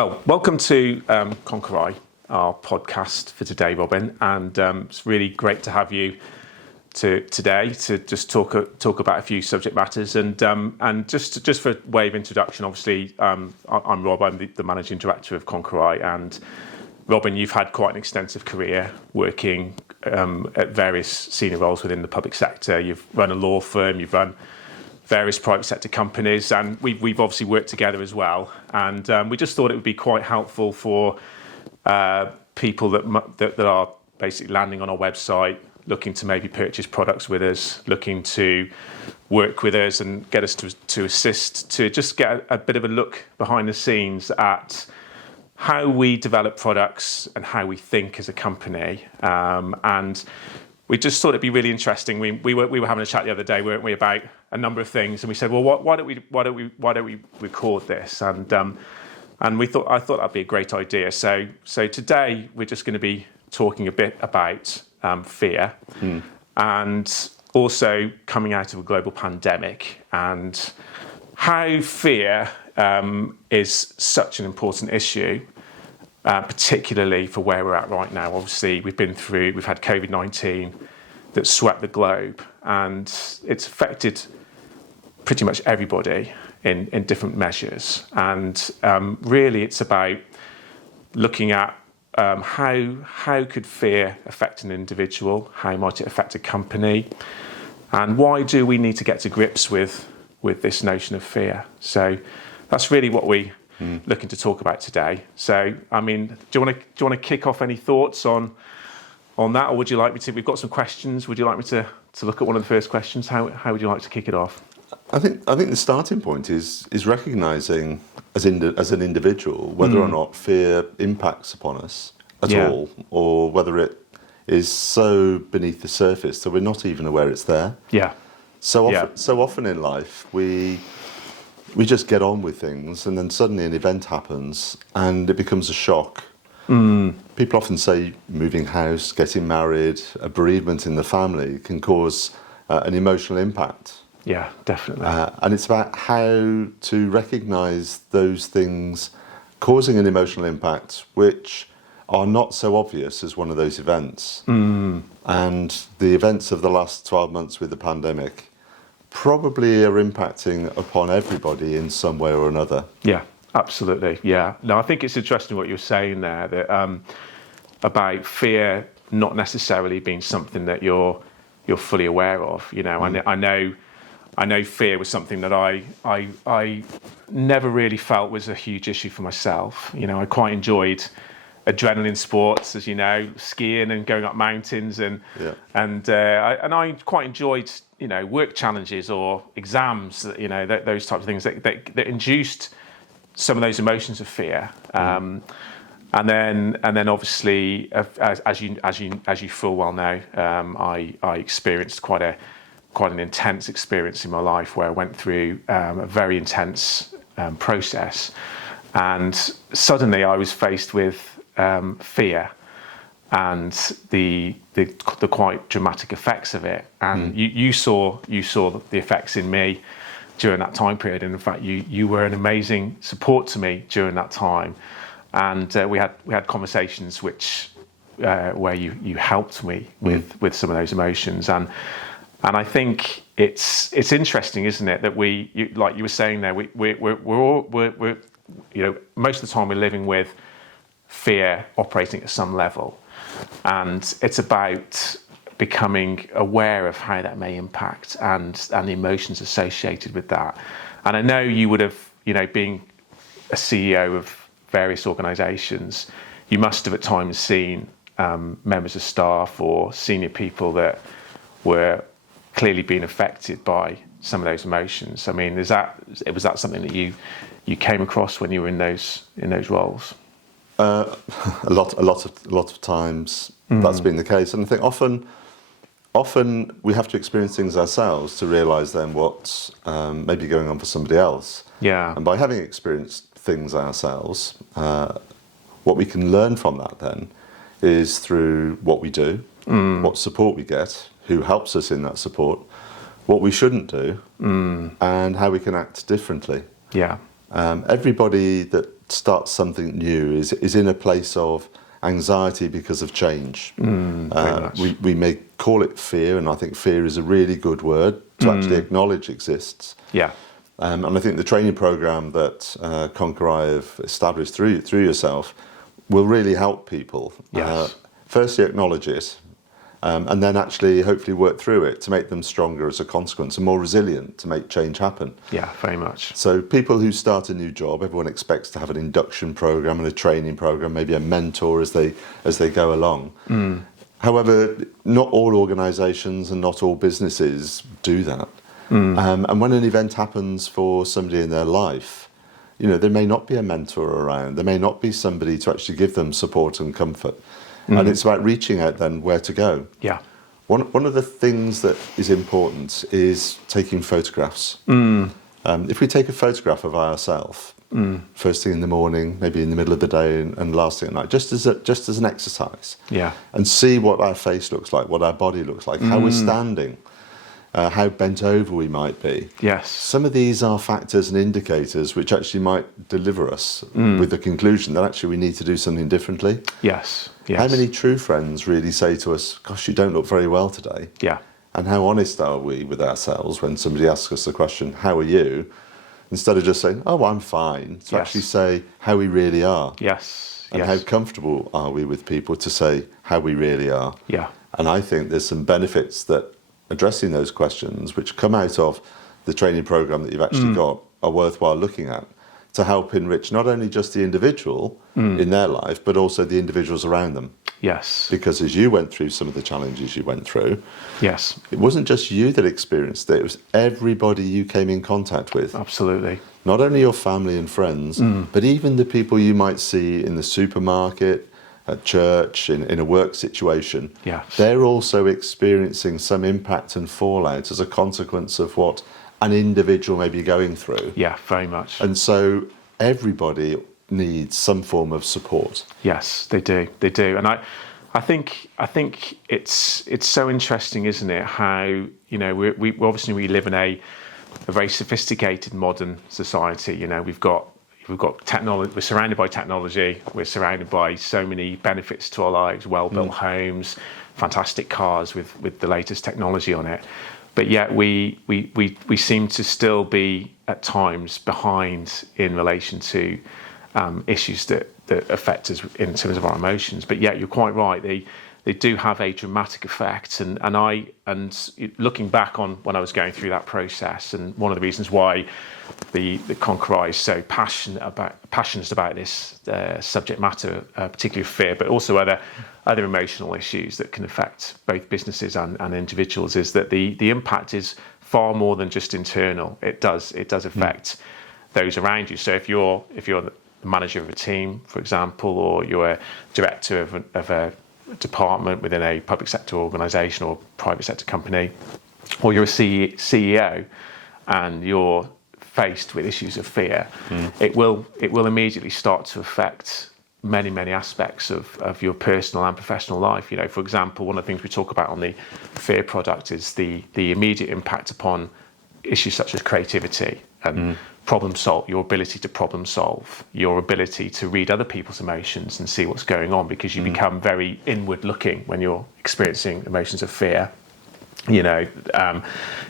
Well, welcome to Conquer, our podcast for today, Robin, and it's really great to have you today to just talk about a few subject matters, and just for way of introduction, obviously, I'm Rob. I'm the managing director of Conquer, and Robin, you've had quite an extensive career working at various senior roles within the public sector. You've run a law firm, you've run various private sector companies, and we've obviously worked together as well. And we just thought it would be quite helpful for people that are basically landing on our website, looking to maybe purchase products with us, looking to work with us and get us to assist, to just get a bit of a look behind the scenes at how we develop products and how we think as a company. And we just thought it'd be really interesting. We were having a chat the other day, weren't we, about a number of things, and we said, well, why don't we record this? And I thought that'd be a great idea. So today we're just going to be talking a bit about fear, and also coming out of a global pandemic, and how fear is such an important issue. Particularly for where we're at right now. Obviously, we've had COVID-19 that swept the globe, and it's affected pretty much everybody in different measures. And really, it's about looking at how could fear affect an individual, how might it affect a company, and why do we need to get to grips with this notion of fear. So that's really what we looking to talk about today. So, I mean, do you want to kick off any thoughts on that, or would you like me to? We've got some questions. Would you like me to look at one of the first questions? How would you like to kick it off? I think the starting point is recognising as an individual whether or not fear impacts upon us at all, or whether it is so beneath the surface that we're not even aware it's there. Yeah. So often in life we just get on with things, and then suddenly an event happens and it becomes a shock. People often say moving house, getting married, a bereavement in the family can cause an emotional impact. Yeah, definitely. And it's about how to recognise those things causing an emotional impact which are not so obvious as one of those events. And the events of the last 12 months with the pandemic probably are impacting upon everybody in some way or another. Yeah, absolutely. Yeah. No, I think it's interesting what you're saying there, that about fear not necessarily being something that you're fully aware of. You know, I know fear was something that I never really felt was a huge issue for myself. You know, I quite enjoyed adrenaline sports, as you know, skiing and going up mountains, and I quite enjoyed, you know, work challenges or exams, you know, those types of things that induced some of those emotions of fear. And then obviously, as you full well know, I experienced quite an intense experience in my life where I went through a very intense process, and suddenly I was faced with fear and the quite dramatic effects of it. And you saw the effects in me during that time period, and in fact you were an amazing support to me during that time. And we had conversations where you helped me with some of those emotions. And I think it's interesting, isn't it, that like you were saying there, we're you know, most of the time we're living with fear operating at some level, and it's about becoming aware of how that may impact and the emotions associated with that. And I know you would have, you know, being a CEO of various organisations, you must have at times seen members of staff or senior people that were clearly being affected by some of those emotions. I mean, was that something that you came across when you were in those roles? A lot of times that's been the case, and I think often we have to experience things ourselves to realise then what's maybe going on for somebody else. Yeah. And by having experienced things ourselves, what we can learn from that then is through what we do, what support we get, who helps us in that support, what we shouldn't do, and how we can act differently. Yeah. Everybody that starts something new is in a place of anxiety because of change. Very much. We may call it fear, and I think fear is a really good word to actually acknowledge exists. Yeah. And I think the training program that Conquer I have established through yourself will really help people. Yes. Firstly, acknowledge it, and then actually hopefully work through it to make them stronger as a consequence and more resilient to make change happen. Yeah, very much. So people who start a new job, everyone expects to have an induction program and a training program, maybe a mentor as they go along. However, not all organisations and not all businesses do that. And when an event happens for somebody in their life, there may not be a mentor around. There may not be somebody to actually give them support and comfort. And it's about reaching out then where to go. Yeah. One of the things that is important is taking photographs. If we take a photograph of ourselves, first thing in the morning, maybe in the middle of the day, and last thing at night, just as an exercise, and see what our face looks like, what our body looks like, how we're standing, how bent over we might be. Yes. Some of these are factors and indicators which actually might deliver us with the conclusion that actually we need to do something differently. Yes. Yes. How many true friends really say to us, gosh, you don't look very well today? Yeah. And how honest are we with ourselves when somebody asks us the question, how are you? Instead of just saying, oh, I'm fine, to actually say how we really are. Yes. And how comfortable are we with people to say how we really are. Yeah. And I think there's some benefits that addressing those questions, which come out of the training program that you've actually got, are worthwhile looking at to help enrich not only just the individual in their life, but also the individuals around them. Yes. Because as you went through some of the challenges you went through, Yes. it wasn't just you that experienced it, it was everybody you came in contact with. Absolutely. Not only your family and friends, but even the people you might see in the supermarket, at church, in a work situation. Yes. They're also experiencing some impact and fallout as a consequence of what an individual may be going through. Yeah, very much. And so everybody needs some form of support. Yes, they do. They do. And I think it's so interesting, isn't it? How we obviously we live in a very sophisticated modern society. We've got technology. We're surrounded by technology. We're surrounded by so many benefits to our lives: well-built homes, fantastic cars with the latest technology on it. But yet we seem to still be at times behind in relation to issues that affect us in terms of our emotions. But yet you're quite right. They do have a dramatic effect. And looking back on when I was going through that process, and one of the reasons why the Conquer I is so passionate about this subject matter, particularly fear, but also other emotional issues that can affect both businesses and individuals, is that the impact is far more than just internal. It does affect those around you. So if you're the manager of a team, for example, or you're a director of a department within a public sector organisation or private sector company, or you're a CEO and you're faced with issues of fear, it will immediately start to affect many aspects of your personal and professional life. For example, one of the things we talk about on the fear product is the immediate impact upon issues such as creativity and your ability to problem solve, your ability to read other people's emotions and see what's going on, because you become very inward looking when you're experiencing emotions of fear.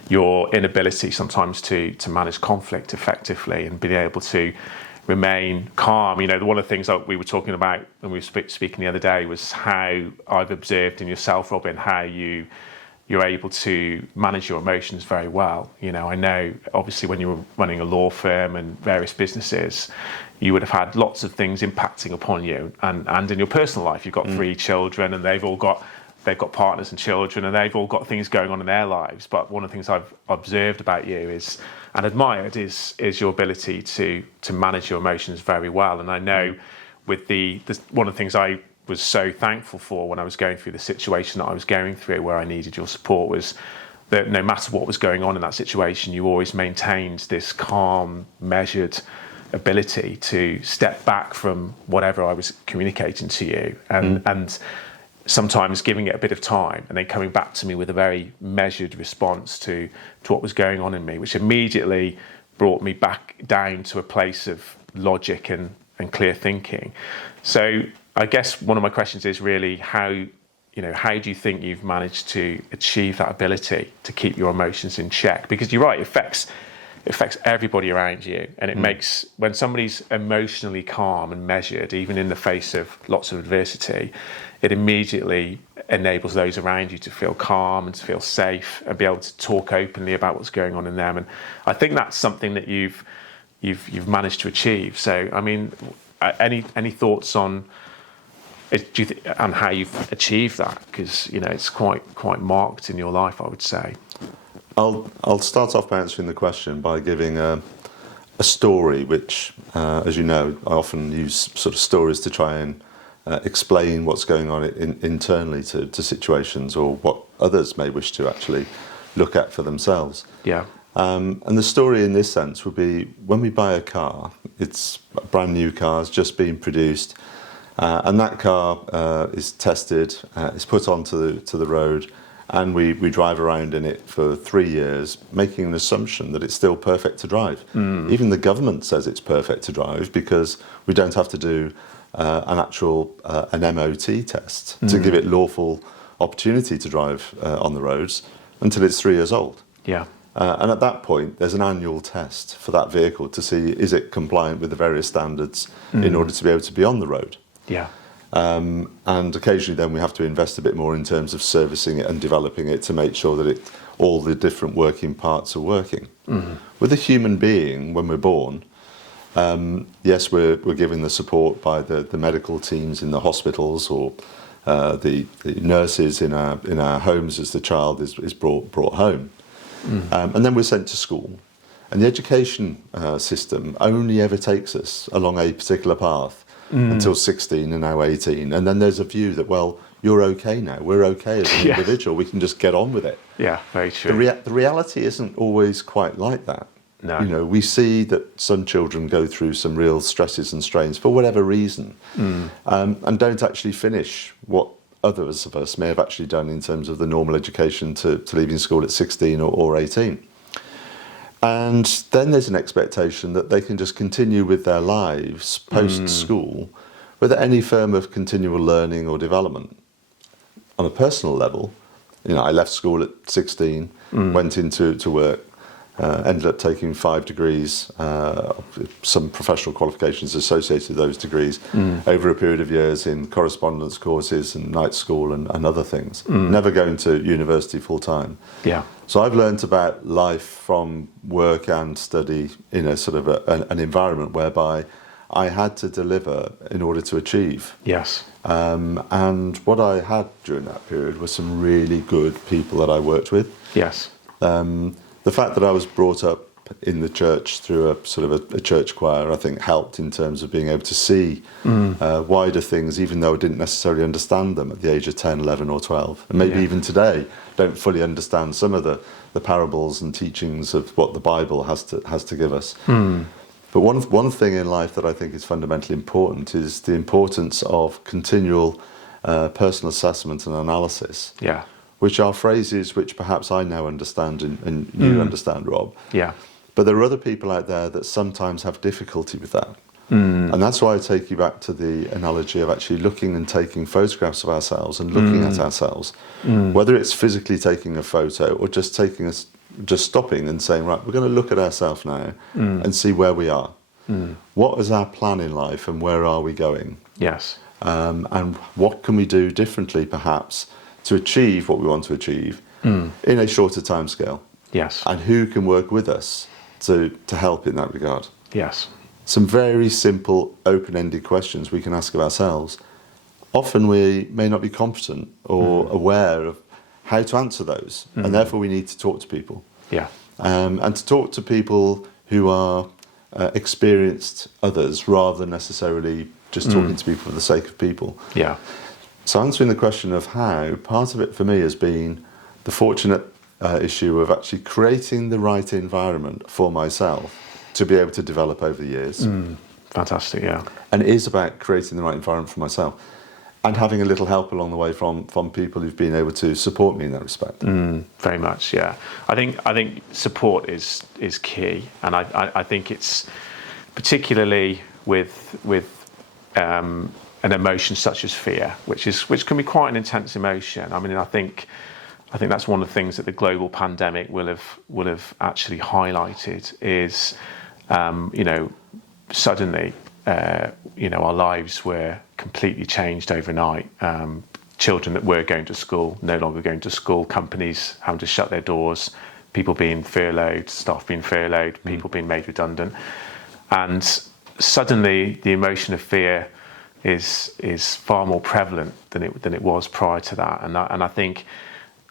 Your inability sometimes to manage conflict effectively and being able to remain calm. One of the things that we were talking about when we were speaking the other day was how I've observed in yourself, Robin, how you're able to manage your emotions very well. I know obviously when you were running a law firm and various businesses, you would have had lots of things impacting upon you, and in your personal life, you've got 3 children, and they've got partners and children, and they've all got things going on in their lives. But one of the things I've observed about you is, and admired, is your ability to manage your emotions very well. And I know with one of the things I was so thankful for when I was going through the situation that I was going through, where I needed your support, was that no matter what was going on in that situation, you always maintained this calm, measured ability to step back from whatever I was communicating to you, and sometimes giving it a bit of time and then coming back to me with a very measured response to what was going on in me, which immediately brought me back down to a place of logic and and clear thinking. So I guess one of my questions is really how do you think you've managed to achieve that ability to keep your emotions in check? Because you're right, it affects everybody around you, and it makes, when somebody's emotionally calm and measured, even in the face of lots of adversity, it immediately enables those around you to feel calm and to feel safe and be able to talk openly about what's going on in them. And I think that's something that you've managed to achieve. So, I mean, any thoughts on on how you've achieved that? Because it's quite marked in your life, I would say. I'll start off by answering the question by giving a story, which, as you know, I often use sort of stories to try and explain what's going on internally to situations, or what others may wish to actually look at for themselves. Yeah. And the story in this sense would be when we buy a car, it's a brand new car, it's just been produced, and that car is tested, is put onto the road, and we drive around in it for 3 years, making an assumption that it's still perfect to drive. Even the government says it's perfect to drive, because we don't have to do an actual an MOT test to give it lawful opportunity to drive on the roads until it's 3 years old. Yeah. And at that point, there's an annual test for that vehicle to see, is it compliant with the various standards in order to be able to be on the road. Yeah. And occasionally then we have to invest a bit more in terms of servicing it and developing it to make sure that all the different working parts are working. With a human being, when we're born, yes, we're given the support by the medical teams in the hospitals, or the nurses in our homes as the child is brought home. And then we're sent to school. And the education system only ever takes us along a particular path until 16 and now 18. And then there's a view that, well, you're okay now. We're okay as an individual. We can just get on with it. Yeah, very true. The reality isn't always quite like that. No. We see that some children go through some real stresses and strains for whatever reason, and don't actually finish what others of us may have actually done in terms of the normal education to leaving school at 16 or 18. And then there's an expectation that they can just continue with their lives post-school without any form of continual learning or development. On a personal level, I left school at 16, went into work, ended up taking 5 degrees, some professional qualifications associated with those degrees over a period of years in correspondence courses and night school and other things. Never going to university full time. Yeah. So I've learnt about life from work and study in a sort of an environment whereby I had to deliver in order to achieve. Yes. And what I had during that period was some really good people that I worked with. Yes. The fact that I was brought up in the church through a sort of a church choir, I think helped in terms of being able to see wider things, even though I didn't necessarily understand them at the age of 10, 11 or 12. And maybe even today don't fully understand some of the parables and teachings of what the Bible has to give us. But one thing in life that I think is fundamentally important is the importance of continual personal assessment and analysis. Yeah. Which are phrases which perhaps I now understand and you understand, Rob. Yeah. But there are other people out there that sometimes have difficulty with that. And that's why I take you back to the analogy of actually looking and taking photographs of ourselves and looking at ourselves. Whether it's physically taking a photo or just stopping and saying, right, we're going to look at ourselves now and see where we are. What is our plan in life and where are we going? Yes. And what can we do differently, perhaps, to achieve what we want to achieve in a shorter timescale? Yes. And who can work with us to help in that regard? Yes. Some very simple, open-ended questions we can ask of ourselves. Often we may not be competent or aware of how to answer those, and therefore we need to talk to people. Yeah. And to talk to people who are experienced others, rather than necessarily just talking to people for the sake of people. Yeah. So answering the question of how, part of it for me has been the fortunate issue of actually creating the right environment for myself to be able to develop over the years. Fantastic, yeah. And it is about creating the right environment for myself and having a little help along the way from people who've been able to support me in that respect. Very much, yeah. I think support is key, and I think it's particularly an emotion such as fear, which can be quite an intense emotion. I mean, I think that's one of the things that the global pandemic will have actually highlighted is, suddenly, our lives were completely changed overnight. Children that were going to school, no longer going to school, companies having to shut their doors, people being furloughed, staff being furloughed, people being made redundant. And suddenly the emotion of fear is far more prevalent than it was prior to that. And I think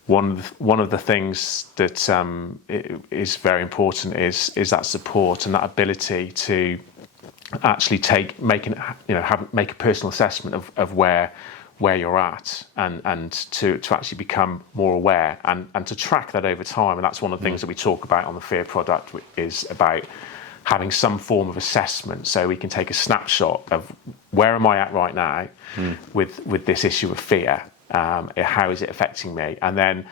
one of the things that is very important is that support and that ability to actually make a personal assessment of where you're at and to actually become more aware and to track that over time. And that's one of the things that we talk about on the Fear product, is about having some form of assessment, so we can take a snapshot of where am I at right now with this issue of fear, how is it affecting me, and then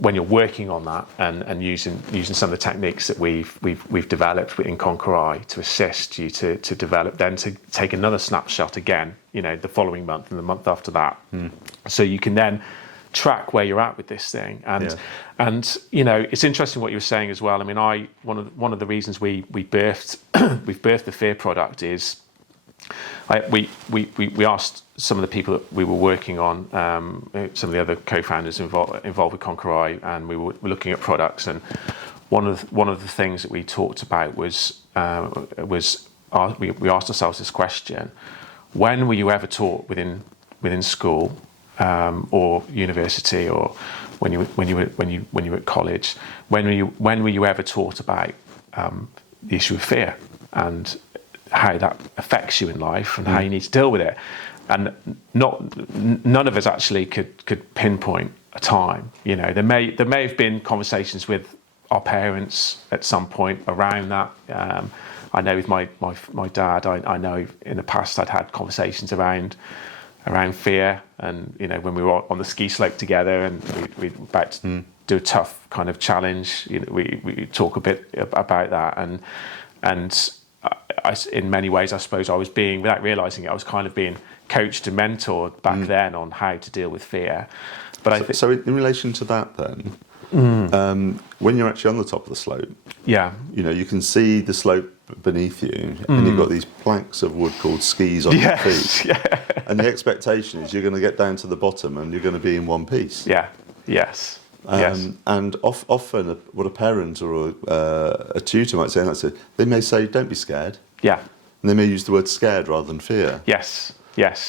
when you're working on that and using some of the techniques that we've developed in Conquer I to assist you to develop, then to take another snapshot again, the following month and the month after that, so you can then track where you're at with this thing. And it's interesting what you were saying as well. I mean, one of the reasons we've birthed the Fear product is we asked some of the people that we were working on, some of the other co-founders involved with Conquer I, and we were looking at products. And one of the things that we talked about was we asked ourselves this question: when were you ever taught within school or university, or when you were at college, when were you ever taught about the issue of fear and how that affects you in life and how you need to deal with it? And none of us actually could pinpoint a time. There may have been conversations with our parents at some point around that. I know with my dad, I know in the past I'd had conversations around fear, and when we were on the ski slope together and we were about to do a tough kind of challenge, we talk a bit about that, and I, in many ways, I suppose I was being, without realising it, I was kind of being coached and mentored back then on how to deal with fear. But so in relation to that then, when you're actually on the top of the slope, you can see the slope beneath you, and you've got these planks of wood called skis on your feet. And the expectation is you're going to get down to the bottom and you're going to be in one piece. Yes. And often what a parent or a tutor might say, and that's it, they may say, don't be scared. And they may use the word scared rather than fear. Yes.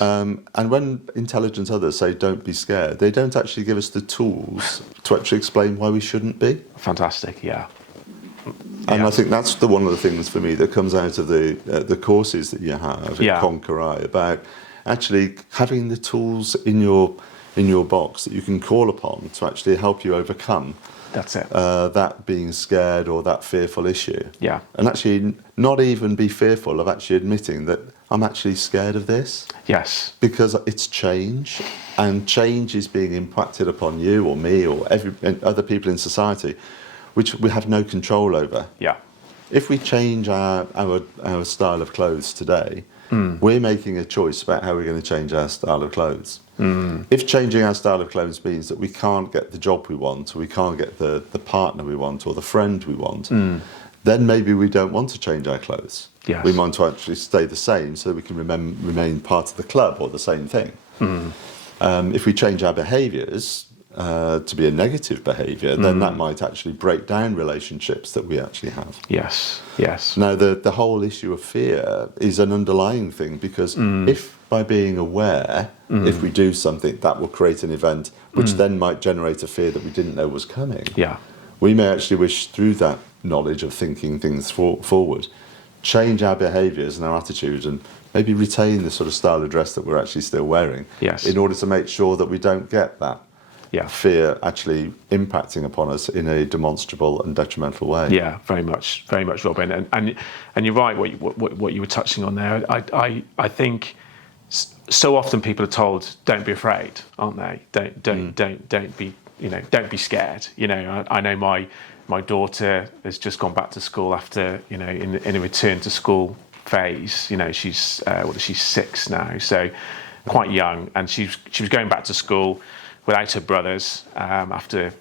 And when intelligent others say don't be scared, they don't actually give us the tools to actually explain why we shouldn't be. Fantastic, And I think that's one of the things for me that comes out of the courses that you have at Conquer I, about actually having the tools in your box that you can call upon to actually help you overcome that being scared or that fearful issue. And actually not even be fearful of actually admitting that I'm actually scared of this. Because it's change, and change is being impacted upon you or me or other people in society, which we have no control over. If we change our style of clothes today, we're making a choice about how we're going to change our style of clothes. If changing our style of clothes means that we can't get the job we want, or we can't get the partner we want, or the friend we want, then maybe we don't want to change our clothes. We want to actually stay the same so that we can remain part of the club or the same thing. If we change our behaviours to be a negative behaviour, then that might actually break down relationships that we actually have. Now, the whole issue of fear is an underlying thing, because if by being aware, if we do something, that will create an event which then might generate a fear that we didn't know was coming. We may actually wish, through that knowledge of thinking things forward, change our behaviours and our attitudes, and maybe retain the sort of style of dress that we're actually still wearing, in order to make sure that we don't get that fear actually impacting upon us in a demonstrable and detrimental way. Very much, Robin. And you're right. What you were touching on there. I think so often people are told, "Don't be afraid," aren't they? Don't be. Don't be scared. I know my daughter has just gone back to school after, in a return to school phase. She's 6 now, so quite young, and she was going back to school without her brothers after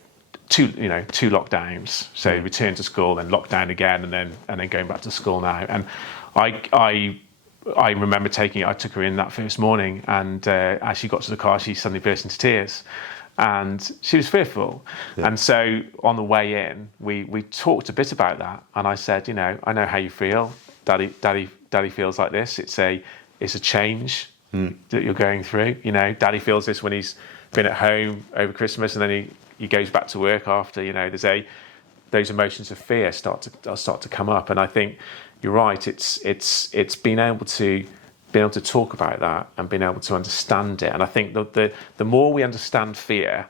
two lockdowns. So return to school, then lockdown again, and then going back to school now. And I remember I took her in that first morning, and as she got to the car, she suddenly burst into tears. And she was fearful. Yeah. And so on the way in, we talked a bit about that. And I said, I know how you feel. Daddy feels like this. It's a change that you're going through. Daddy feels this when he's been at home over Christmas, and then he goes back to work after. There's those emotions of fear start to come up. And I think you're right. It's being able to talk about that and being able to understand it. And I think the more we understand fear,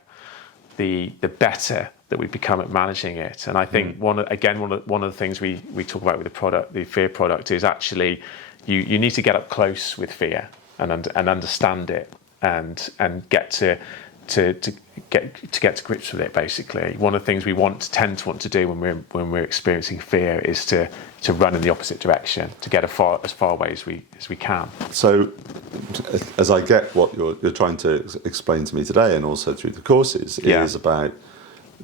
the better that we become at managing it. And I think one of the things we talk about with the fear product, is actually you need to get up close with fear and understand it and get to grips with it. Basically, one of the things we tend to want to do when we're experiencing fear is to run in the opposite direction, to get as far away as we can. So, as I get what you're trying to explain to me today, and also through the courses, is about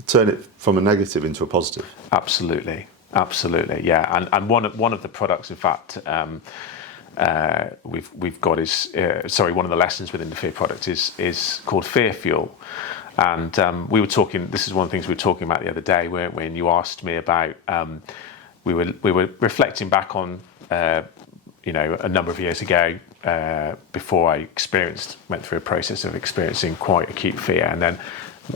turn it from a negative into a positive. Absolutely, yeah. And one of the products, in fact, we've got one of the lessons within the fear product is called Fear Fuel. And we were talking. This is one of the things we were talking about the other day, when you asked me about. We were reflecting back on a number of years ago, before I went through a process of experiencing quite acute fear, and then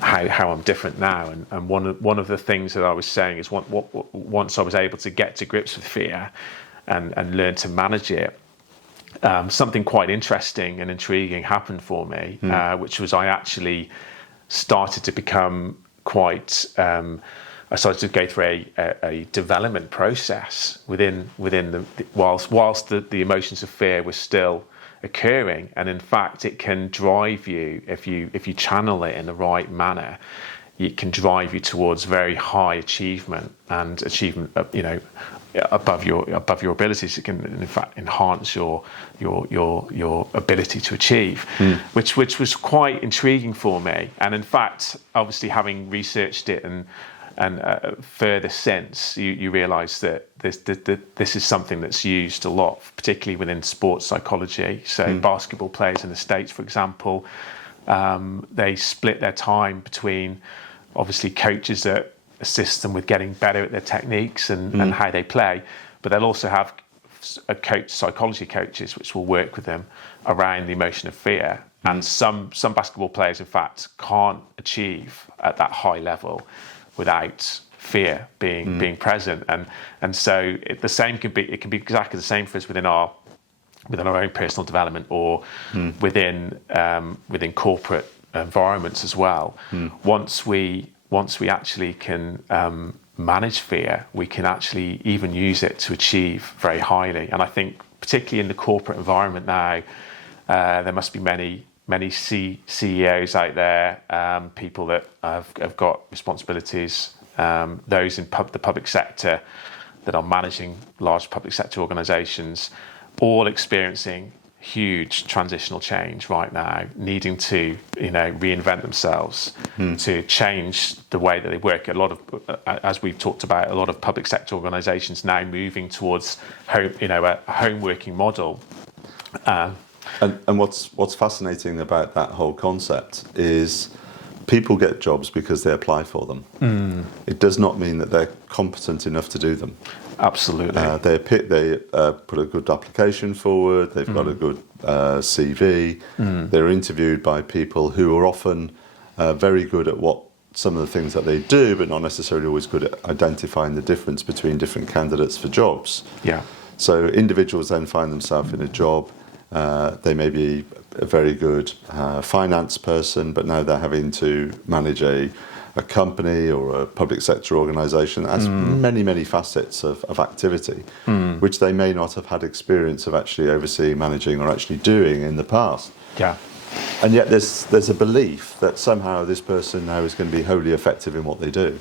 how I'm different now. And one of the things that I was saying is once I was able to get to grips with fear and learn to manage it, something quite interesting and intriguing happened for me, which was I actually started to become quite. I started to go through a development process within whilst the emotions of fear were still occurring, and in fact it can drive you if you channel it in the right manner. It can drive you towards very high achievement above your abilities. It can in fact enhance your ability to achieve, which was quite intriguing for me. And in fact, obviously, having researched it and further since, you realise that this is something that's used a lot, particularly within sports psychology. So basketball players in the States, for example, they split their time between obviously coaches that assist them with getting better at their techniques and how they play, but they'll also have psychology coaches which will work with them around the emotion of fear. And some basketball players, in fact, can't achieve at that high level without fear being present, and so the same can be exactly the same for us within our own personal development, or within corporate environments as well. Once we actually can manage fear, we can actually even use it to achieve very highly. And I think particularly in the corporate environment now, there must be many CEOs out there, people that have got responsibilities, those in the public sector that are managing large public sector organisations, all experiencing huge transitional change right now, needing to reinvent themselves, to change the way that they work. A lot of, as we've talked about, a lot of public sector organisations now moving towards a home working model. And what's fascinating about that whole concept is people get jobs because they apply for them. It does not mean that they're competent enough to do them. Absolutely. They put a good application forward, they've got a good CV, they're interviewed by people who are often very good at some of the things that they do, but not necessarily always good at identifying the difference between different candidates for jobs. Yeah. So individuals then find themselves in a job. They may be a very good finance person, but now they're having to manage a company or a public sector organisation that has many facets of activity, which they may not have had experience of actually overseeing, managing, or actually doing in the past. Yeah. And yet there's a belief that somehow this person now is going to be wholly effective in what they do.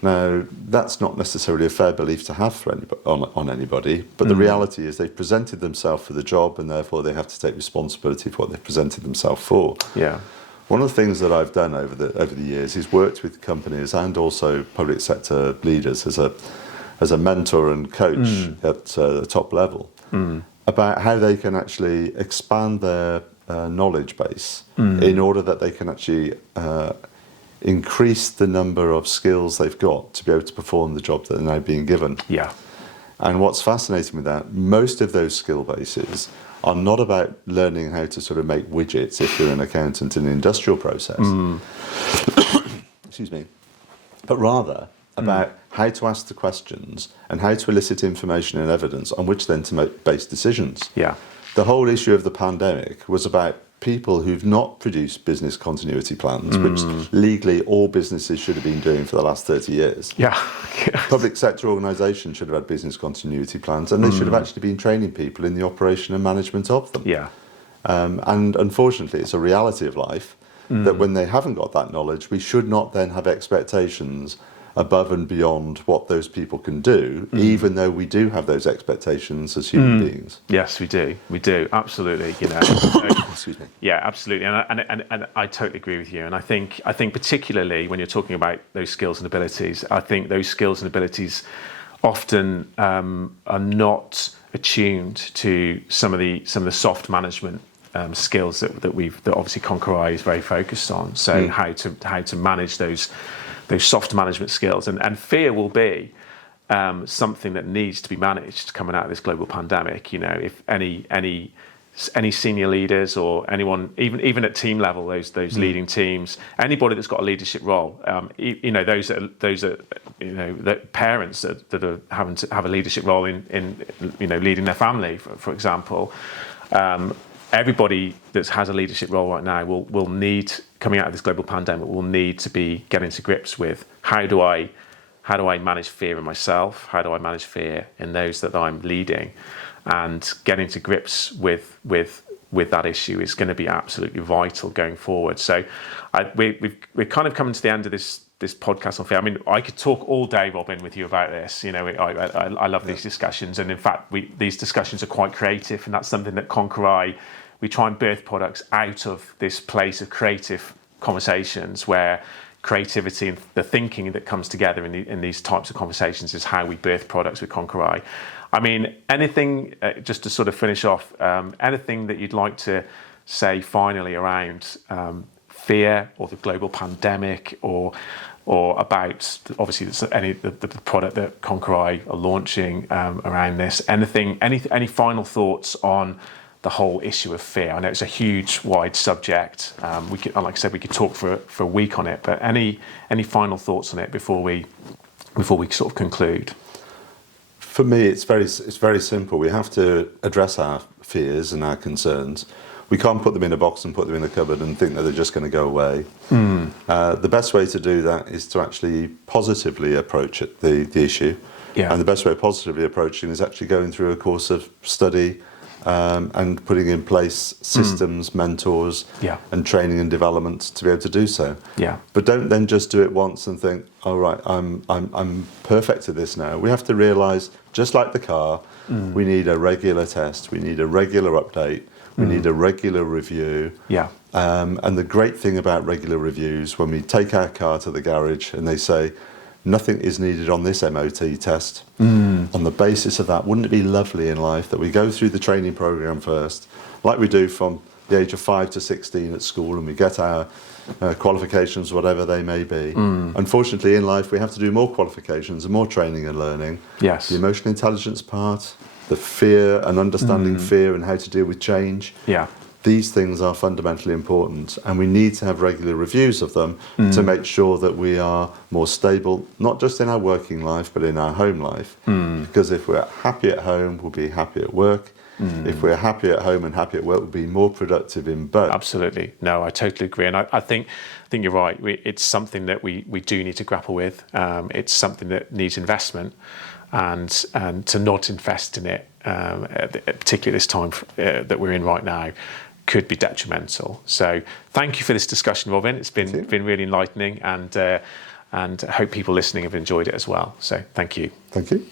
Now, that's not necessarily a fair belief to have for on anybody, but the reality is they've presented themselves for the job, and therefore they have to take responsibility for what they've presented themselves for. Yeah. One of the things that I've done over the years is worked with companies and also public sector leaders as a mentor and coach at the top level about how they can actually expand their knowledge base in order that they can actually increase the number of skills they've got to be able to perform the job that they're now being given. Yeah. And what's fascinating with that, most of those skill bases are not about learning how to sort of make widgets if you're an accountant in an industrial process. Excuse me. But rather about how to ask the questions and how to elicit information and evidence on which then to make base decisions. Yeah. The whole issue of the pandemic was about people who've not produced business continuity plans, which legally all businesses should have been doing for the last 30 years. Yeah. Public sector organisations should have had business continuity plans, and they should have actually been training people in the operation and management of them. Yeah. And unfortunately, it's a reality of life that when they haven't got that knowledge, we should not then have expectations above and beyond what those people can do, even though we do have those expectations as human beings. Yes, we do, absolutely. You know, Excuse me. yeah, absolutely, and I totally agree with you. And I think particularly when you're talking about those skills and abilities, I think those skills and abilities often are not attuned to some of the soft management skills that obviously Conquer I is very focused on. So how to manage those soft management skills, and fear will be something that needs to be managed coming out of this global pandemic. You know, if any senior leaders or anyone, even at team level, those leading teams, anybody that's got a leadership role, you know, those are you know, the parents that are having to have a leadership role in you know, leading their family, for example. Everybody that has a leadership role right now will need, coming out of this global pandemic, will need to be getting to grips with how do I manage fear in myself? How do I manage fear in those that I'm leading? And getting to grips with that issue is going to be absolutely vital going forward. So we're kind of coming to the end of this podcast on fear. I mean, I could talk all day, Robin, with you about this. You know, I love these discussions, and in fact, these discussions are quite creative, and that's something that Conquer I, we try and birth products out of this place of creative conversations where creativity and the thinking that comes together in these types of conversations is how we birth products with Conquer I. I mean, anything, just to sort of finish off, anything that you'd like to say finally around fear or the global pandemic or about obviously the product that Conquer I are launching around this? Any final thoughts on the whole issue of fear? I know it's a huge, wide subject. We could, like I said, we could talk for a week on it. But any final thoughts on it before we sort of conclude? For me, it's very simple. We have to address our fears and our concerns. We can't put them in a box and put them in a cupboard and think that they're just going to go away. The best way to do that is to actually positively approach the issue. Yeah. And the best way of positively approaching is actually going through a course of study and putting in place systems, mentors, and training and development to be able to do so. Yeah. But don't then just do it once and think, "All right, I'm perfect at this now." We have to realise, just like the car, we need a regular test, we need a regular update, we need a regular review. Yeah. And the great thing about regular reviews, when we take our car to the garage and they say, nothing is needed on this MOT test. On the basis of that, wouldn't it be lovely in life that we go through the training programme first, like we do from the age of 5 to 16 at school, and we get our qualifications, whatever they may be. Unfortunately, in life, we have to do more qualifications and more training and learning. Yes. The emotional intelligence part, the fear and understanding fear and how to deal with change. Yeah. These things are fundamentally important, and we need to have regular reviews of them to make sure that we are more stable, not just in our working life, but in our home life. Because if we're happy at home, we'll be happy at work. If we're happy at home and happy at work, we'll be more productive in both. Absolutely. No, I totally agree. And I think you're right. It's something that we do need to grapple with. It's something that needs investment, and to not invest in it, particularly this time that we're in right now, could be detrimental. So thank you for this discussion, Robin. It's been really enlightening, and I hope people listening have enjoyed it as well. So thank you. Thank you.